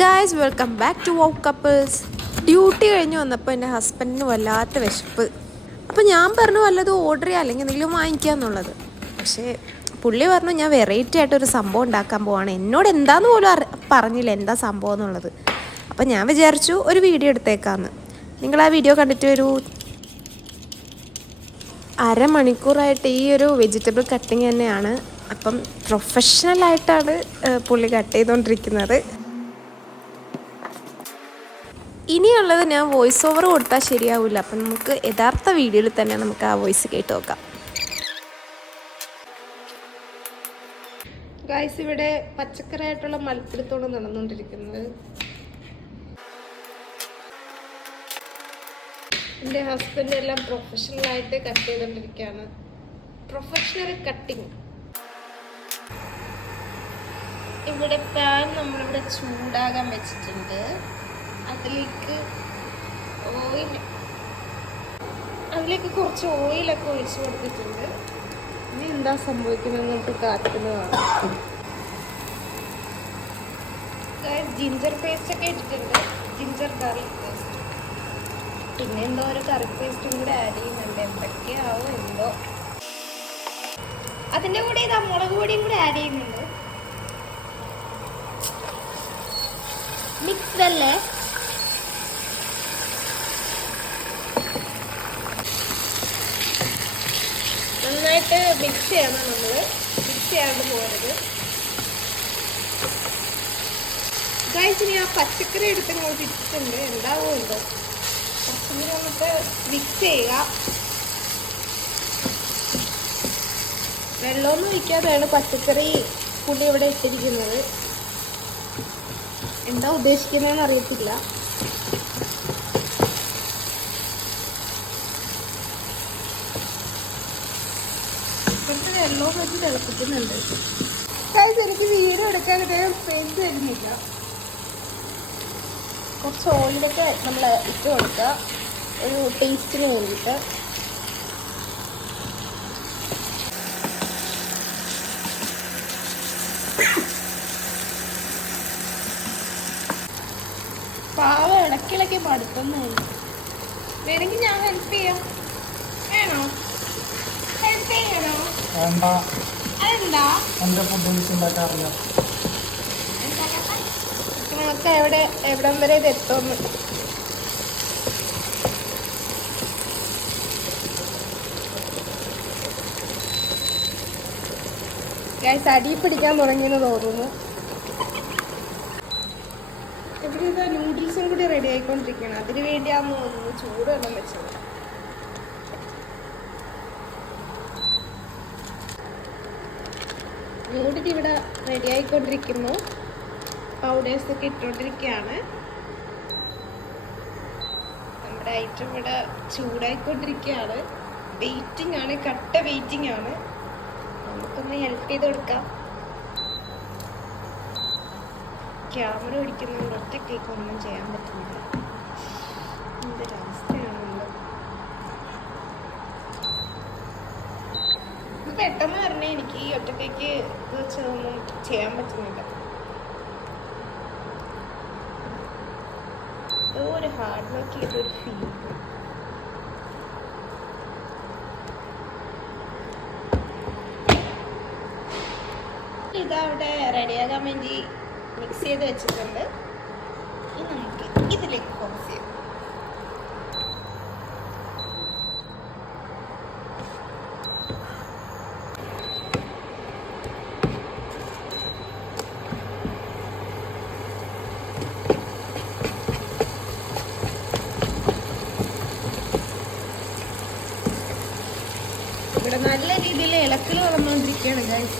Guys welcome back to വോ couples duty കഴിഞ്ഞ് വന്നപ്പോൾ എന്റെ ഹസ്ബൻഡിന് വല്ലാത്ത വിശപ്പ്. അപ്പോൾ ഞാൻ പറഞ്ഞു വല്ലതും ഓർഡർ ചെയ്യുക അല്ലെങ്കിൽ എന്തെങ്കിലും വാങ്ങിക്കുക എന്നുള്ളത്. പക്ഷേ പുള്ളി പറഞ്ഞു ഞാൻ വെറൈറ്റി ആയിട്ടൊരു സംഭവം ഉണ്ടാക്കാൻ പോവാണ്. എന്നോട് എന്താന്ന് പോലും പറഞ്ഞില്ല എന്താ സംഭവം എന്നുള്ളത്. അപ്പോൾ ഞാൻ വിചാരിച്ചു ഒരു വീഡിയോ എടുത്തേക്കാന്ന്. നിങ്ങൾ ആ വീഡിയോ കണ്ടിട്ട് ഒരു അരമണിക്കൂറായിട്ട് ഈ ഒരു വെജിറ്റബിൾ കട്ടിങ് തന്നെയാണ്. അപ്പം പ്രൊഫഷണലായിട്ടാണ് പുള്ളി കട്ട് ചെയ്തുകൊണ്ടിരിക്കുന്നത് ഇനിയുള്ളത് ഞാൻ വോയിസ് ഓവർ കൊടുത്താൽ ശരിയാവില്ല അപ്പം നമുക്ക് യഥാർത്ഥ വീഡിയോയിൽ തന്നെ നമുക്ക് ആ വോയിസ് കേട്ട് നോക്കാം. ഗായ്സ് ഇവിടെ പച്ചക്കറിയായിട്ടുള്ള മത്സരത്തോട് നടന്നുകൊണ്ടിരിക്കുന്നത്. എന്റെ ഹസ്ബൻഡ് എല്ലാം പ്രൊഫഷണലായിട്ട് കട്ട് ചെയ്തുകൊണ്ടിരിക്കുകയാണ് പ്രൊഫഷണൽ കട്ടിങ് ഇവിടെ പാൻ നമ്മളിവിടെ ചൂടാകാൻ വെച്ചിട്ടുണ്ട്. അതിലേക്ക് ഓയിൽ അതിലേക്ക് കുറച്ച് ഓയിലൊക്കെ ഒഴിച്ചു കൊടുത്തിട്ടുണ്ട്. ഇനി എന്താ സംഭവിക്കുന്നത് നമുക്ക് കാത്തുന്നതാണ് ജിഞ്ചർ പേസ്റ്റ് ഒക്കെ ഇട്ടിട്ടുണ്ട്. ജിഞ്ചർ ഗാർലിക് പേസ്റ്റ് പിന്നെ എന്തോ ഒരു കറി പേസ്റ്റും കൂടെ ആഡ് ചെയ്യുന്നുണ്ട്. എന്തൊക്കെയാവും എന്തോ. അതിന്റെ കൂടെ ഇതാ മുളക് പൊടിയും കൂടെ ആഡ് ചെയ്യുന്നുണ്ട്. മിക്സ് അല്ലേ? നന്നായിട്ട് മിക്സ് ചെയ്യണം നമ്മൾ മിക്സ് ചെയ്യാണ്ട് പോകരുത്. ഗൈസ് ഇനി ആ പച്ചക്കറി എടുത്ത് ഇങ്ങോട്ട് ഇട്ടിട്ടുണ്ട് എന്താവുമല്ലോ പച്ചക്കറി നമുക്ക് മിക്സ് ചെയ്യുക. വെള്ളമൊന്നും ഒഴിക്കാതെയാണ് പച്ചക്കറി പുളി ഇവിടെ ഇട്ടിരിക്കുന്നത്. എന്താ ഉദ്ദേശിക്കുന്നതെന്ന് അറിയത്തില്ല കുറച്ച് വെള്ളവും വെച്ച് തിളപ്പിക്കുന്നുണ്ട്. കാര്യം എനിക്ക് വീഡിയോ എടുക്കാനൊക്കെ സ്പേസ് തരുന്നില്ല. കുറച്ച് ഓയിലൊക്കെ നമ്മൾ ഇട്ട് കൊടുക്കുക. ഒരു ടേസ്റ്റിന് വേണ്ടിയിട്ട്. പാവ ഇടയ്ക്കിടയ്ക്ക് മടുക്കുന്നു വേണമെങ്കിൽ ഞാൻ ഹെൽപ്പ് ചെയ്യാം. വേണോ? വേണ്ട. എന്റെ ഫുഡ് എനിക്ക് ഉണ്ടാക്കാൻ അറിയാം. നമുക്ക് എവിടെ എവിടം വരെ ഇത് എത്തുമെന്ന്. ഗൈസ് അടി പിടിക്കാൻ തുടങ്ങിയെന്ന് തോന്നുന്നു. ഇവിടെ ഇതാ നൂഡിൽസും കൂടി റെഡി ആയിക്കൊണ്ടിരിക്കുകയാണ്. അതിനു വേണ്ടിയാന്ന് തോന്നുന്നു ചൂടെല്ലാം വെച്ചത്. നൂഡിൽ ഇവിടെ റെഡി ആയിക്കൊണ്ടിരിക്കുന്നു. പൗഡേഴ്സ് ഒക്കെ ഇട്ടുകൊണ്ടിരിക്കുകയാണ് നമ്മുടെ ഐറ്റം ഇവിടെ ചൂടായിക്കൊണ്ടിരിക്കുകയാണ് വെയിറ്റിംഗ് ആണ് കട്ട വെയിറ്റിംഗ് ആണ്. നമുക്കൊന്ന് ഹെൽപ്പ് ചെയ്ത് കൊടുക്കാം. ക്യാമറ പിടിക്കുന്നതുകൊണ്ട് ഒറ്റ കേക്ക് ഒന്നും ചെയ്യാൻ പറ്റുന്നില്ല. എന്തൊരവസ്ഥയാണല്ലോ ഇത് പെട്ടെന്ന് പറഞ്ഞേ എനിക്ക് ഈ ഒറ്റക്കേക്ക് ഇത് വെച്ചതൊന്നും ചെയ്യാൻ പറ്റുന്നില്ല. ഒരു ഹാർഡ് വർക്ക് ചെയ്തൊരു ഫീൽ ഇതവിടെ റെഡിയാകാൻ വേണ്ടി മിക്സ് ചെയ്ത് വെച്ചിട്ടുണ്ട്. ഇനി നമുക്ക് ഇതിലേക്ക് ഫോക്കസ് ചെയ്യാം. ഇവിടെ നല്ല രീതിയിൽ ഇളക്കൽ വളർന്നുകൊണ്ടിരിക്കുകയാണ് ഗൈസ്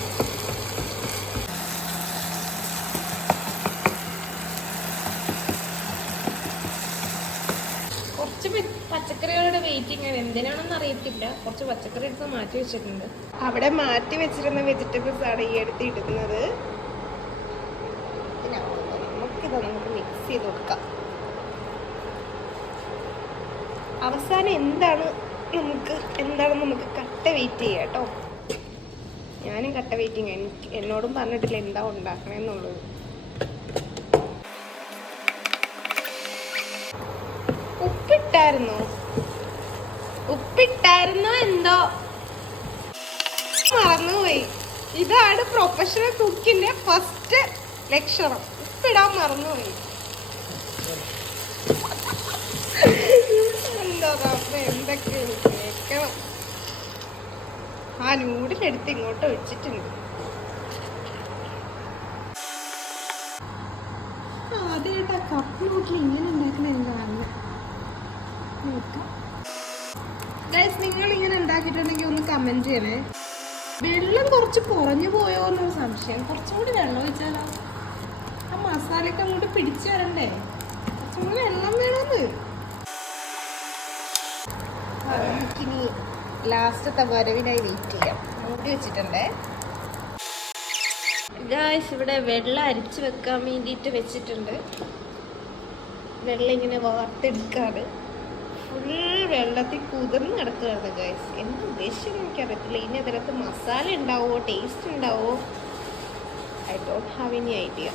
കുറച്ച് പച്ചക്കറികളുടെ വെയിറ്റിംഗ് ആണ് എന്തിനാണെന്ന് അറിയത്തില്ല. കുറച്ച് പച്ചക്കറി എടുത്ത് മാറ്റി വെച്ചിട്ടുണ്ട്. അവിടെ മാറ്റി വെച്ചിരുന്ന വെജിറ്റബിൾസ് ആണ് ഈ എടുത്ത് ഇടുന്നത്. നമുക്കിത് നമുക്ക് മിക്സ് ചെയ്ത് കൊടുക്കാം. അവസാനം എന്താണ് നമുക്ക് എന്താണ് നമുക്ക് കട്ട വെയിറ്റ് ചെയ്യാം കേട്ടോ. ഞാനും കട്ട വെയിറ്റിംഗ് എനിക്ക് എന്നോടും പറഞ്ഞിട്ടില്ല എന്താ ഉണ്ടാക്കണമെന്നുള്ളത് ഉപ്പിട്ടായിരുന്നു? ഉപ്പിട്ടായിരുന്നോ എന്തോ? മറന്നുപോയി. ഇതാണ് പ്രൊഫഷണൽ കുക്കിന്റെ ഫസ്റ്റ് ലക്ഷണം. ഉപ്പിടാൻ മറന്നുപോയി. ആ നൂഡിൽ നൂഡിലെടുത്ത് ഇങ്ങോട്ട് വെച്ചിട്ടുണ്ട്. കപ്പ് നൂഡിൽ ഇങ്ങനെ നിങ്ങൾ ഇങ്ങനെ ഉണ്ടാക്കിയിട്ടുണ്ടെങ്കിൽ ഒന്ന് കമന്റ് ചെയ്യണേ. വെള്ളം കുറച്ച് കുറഞ്ഞു പോയോ എന്നൊരു സംശയം. കുറച്ചും കൂടി വെള്ളം ഒഴിച്ചാലോ? ആ മസാലയൊക്കെ അങ്ങോട്ട് പിടിച്ചു തരണ്ടേ കുറച്ചും കൂടി വെള്ളം വേണമെന്ന് നമുക്കിനി ലാസ്റ്റത്തെ വരവിനായി വെയിറ്റ് ചെയ്യാം. മൂടി വെച്ചിട്ടുണ്ടേ. ഗായ്സ് ഇവിടെ വെള്ളം അരിച്ചു വെക്കാൻ വേണ്ടിയിട്ട് വെച്ചിട്ടുണ്ട്. വെള്ളം ഇങ്ങനെ വാർത്തെടുക്കാണ്. ഫുൾ വെള്ളത്തിൽ കുതിർന്ന് നടക്കുകയാണ് ഗായ്സ് എന്ത് ഉദ്ദേശം എനിക്കറിയത്തില്ല. ഇനി അതിനകത്ത് മസാല ഉണ്ടാവോ ടേസ്റ്റ് ഉണ്ടാവോ? I don't have any idea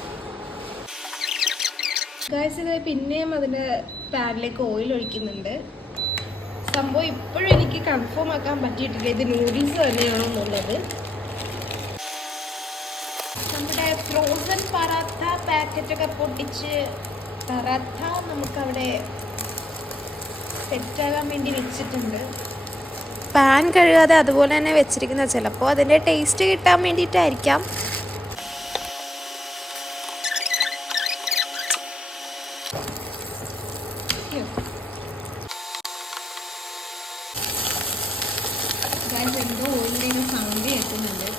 guys ഇത് പിന്നെയും അതിന്റെ പാനിലേക്ക് ഓയിൽ ഒഴിക്കുന്നുണ്ട്. സംഭവം ഇപ്പോഴും എനിക്ക് കൺഫേം ആക്കാൻ പറ്റിയിട്ടില്ല. ഇത് നൂഡിൽസ് തന്നെയാണോ എന്നുള്ളത് നമ്മുടെ ഫ്രോസൺ പറാത്ത പാക്കറ്റൊക്കെ പൊട്ടിച്ച് പറാത്ത നമുക്കവിടെ സെറ്റാകാൻ വേണ്ടി വെച്ചിട്ടുണ്ട്. പാൻ കഴുകാതെ അതുപോലെ തന്നെ വെച്ചിരിക്കുന്ന ചിലപ്പോൾ അതിന്റെ ടേസ്റ്റ് കിട്ടാൻ വേണ്ടിയിട്ടായിരിക്കാം. എന്തോ ഓയിലിന്റെ സൗണ്ട് കേൾക്കുന്നുണ്ട്.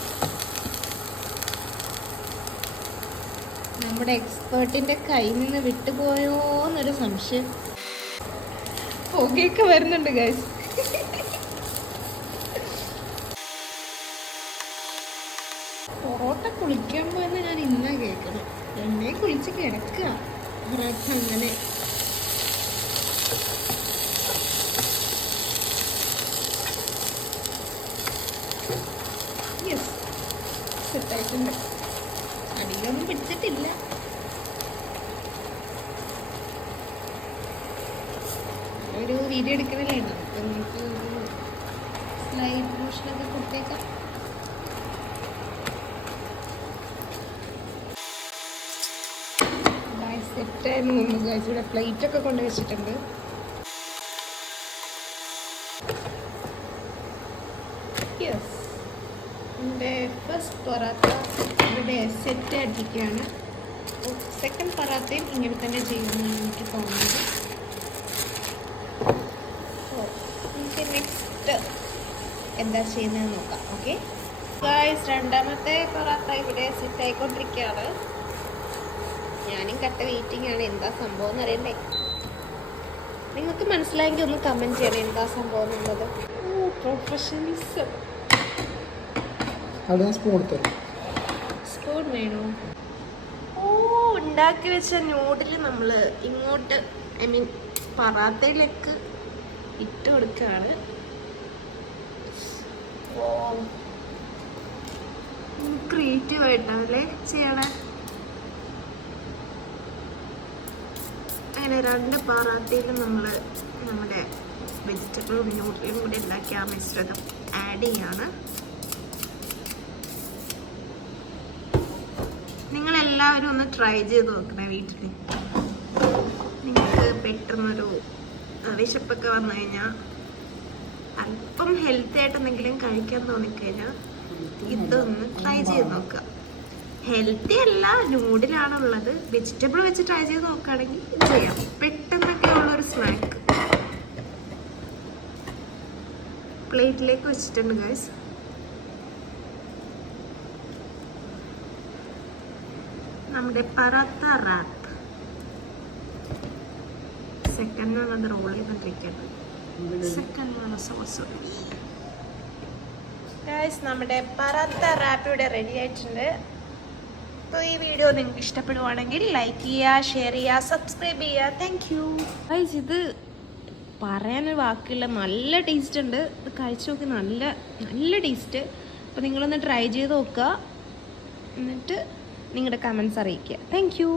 നമ്മുടെ എക്സ്പേർട്ടിന്റെ കയ്യിൽ നിന്ന് വിട്ടുപോയോ എന്നൊരു സംശയം. പുകയൊക്കെ വരുന്നുണ്ട് ഗൈസ് പൊറോട്ട കുളിക്കാൻ പോയെന്ന് ഞാൻ ഇന്ന കേൾക്കണം. എന്നെ കുളിച്ച് കിടക്കുക. അങ്ങനെ. ഒരു വീഡിയോ എടുക്കണല്ലേ നമുക്ക് നമുക്ക് സ്ലൈഡ് മോഷനൊക്കെ കൊടുത്തേക്കാം. സെറ്റായിരുന്നു തോന്നുന്നു. ഗൈസ് ഇവിടെ പ്ലേറ്റ് ഒക്കെ കൊണ്ട് വെച്ചിട്ടുണ്ട്. യെസ് എന്റെ ഫസ്റ്റ് പൊറാത്ത ഇവിടെ സെറ്റ് ആക്കിയിരിക്കുകയാണ് സെക്കൻഡ് പൊറാത്തയും ഇങ്ങനെ തന്നെ ചെയ്യുമെന്ന് എനിക്ക് തോന്നുന്നത് ഓ നമുക്ക് നെക്സ്റ്റ് എന്താ ചെയ്യുന്നതെന്ന് നോക്കാം ഓക്കെ ഗായ്സ് രണ്ടാമത്തെ പൊറാത്ത ഇവിടെ സെറ്റ് ആയിക്കൊണ്ടിരിക്കുകയാണ്. ഞാനും കട്ട വെയിറ്റിംഗ് ആണ്. എന്താ സംഭവം എന്ന് അറിയണ്ടേ? നിങ്ങൾക്ക് മനസ്സിലായെങ്കിൽ ഒന്ന് കമന്റ് ചെയ്യണം എന്താ സംഭവം എന്നുള്ളത്. ഓ ഞാൻ സ്പൂൺ വേണോ? ഓ ഉണ്ടാക്കി വെച്ച നൂഡിൽ നമ്മൾ ഇങ്ങോട്ട് ഐ മീൻ പറാത്തയിലേക്ക് ഇട്ട് കൊടുക്കുകയാണ്. ക്രിയേറ്റീവ് ആയിട്ടാണല്ലേ ചെയ്യണേ. അങ്ങനെ രണ്ട് പാറാത്തയിലും നമ്മൾ നമ്മുടെ വെജിറ്റബിളും ന്യൂട്രിയും കൂടി ഉണ്ടാക്കിയ ആ മിശ്രിതം ആഡ് ചെയ്യാണ്. നിങ്ങളെല്ലാവരും ഒന്ന് ട്രൈ ചെയ്ത് നോക്കണേ വീട്ടിൽ നിങ്ങൾക്ക് പെട്ടെന്നൊരു വിശപ്പൊക്കെ വന്നു കഴിഞ്ഞാൽ അല്പം ഹെൽത്തി ആയിട്ട് എന്തെങ്കിലും കഴിക്കാൻ തോന്നിക്കഴിഞ്ഞാൽ ഇതൊന്ന് ട്രൈ ചെയ്ത് നോക്കുക. ഹെൽത്തി അല്ല നൂഡിലാണുള്ളത് വെജിറ്റബിൾ വെച്ച് ട്രൈ ചെയ്ത് നോക്കുകയാണെങ്കിൽ ചെയ്യാം. പെട്ടെന്നൊക്കെ ഉള്ളൊരു സ്നാക്ക് പ്ലേറ്റിലേക്ക് വെച്ചിട്ടുണ്ട് ഗൈസ് നമ്മുടെ പറാത്ത റാപ്പ് സെക്കൻഡിലാണ് അത് റോൾ ചെയ്തുകൊണ്ടിരിക്കുന്നത് സെക്കൻഡിലാണ് സോസ് ഗൈസ് നമ്മുടെ പറത്ത റാപ്പ് ഇവിടെ റെഡി ആയിട്ടുണ്ട്. അപ്പോൾ ഈ വീഡിയോ നിങ്ങൾക്ക് ഇഷ്ടപ്പെടുവാണെങ്കിൽ ലൈക്ക് ചെയ്യുക ഷെയർ ചെയ്യുക സബ്സ്ക്രൈബ് ചെയ്യുക. താങ്ക് യു ഗൈസ് ഇത് പറയാനൊരു വാക്കില്ല. നല്ല ടേസ്റ്റ് ഉണ്ട്. ഇത് കഴിച്ചു നോക്കി. നല്ല നല്ല ടേസ്റ്റ് അപ്പോൾ നിങ്ങളൊന്ന് ട്രൈ ചെയ്ത് നോക്കുക. എന്നിട്ട് നിങ്ങളുടെ കമൻസ് അറിയിക്കുക. Thank you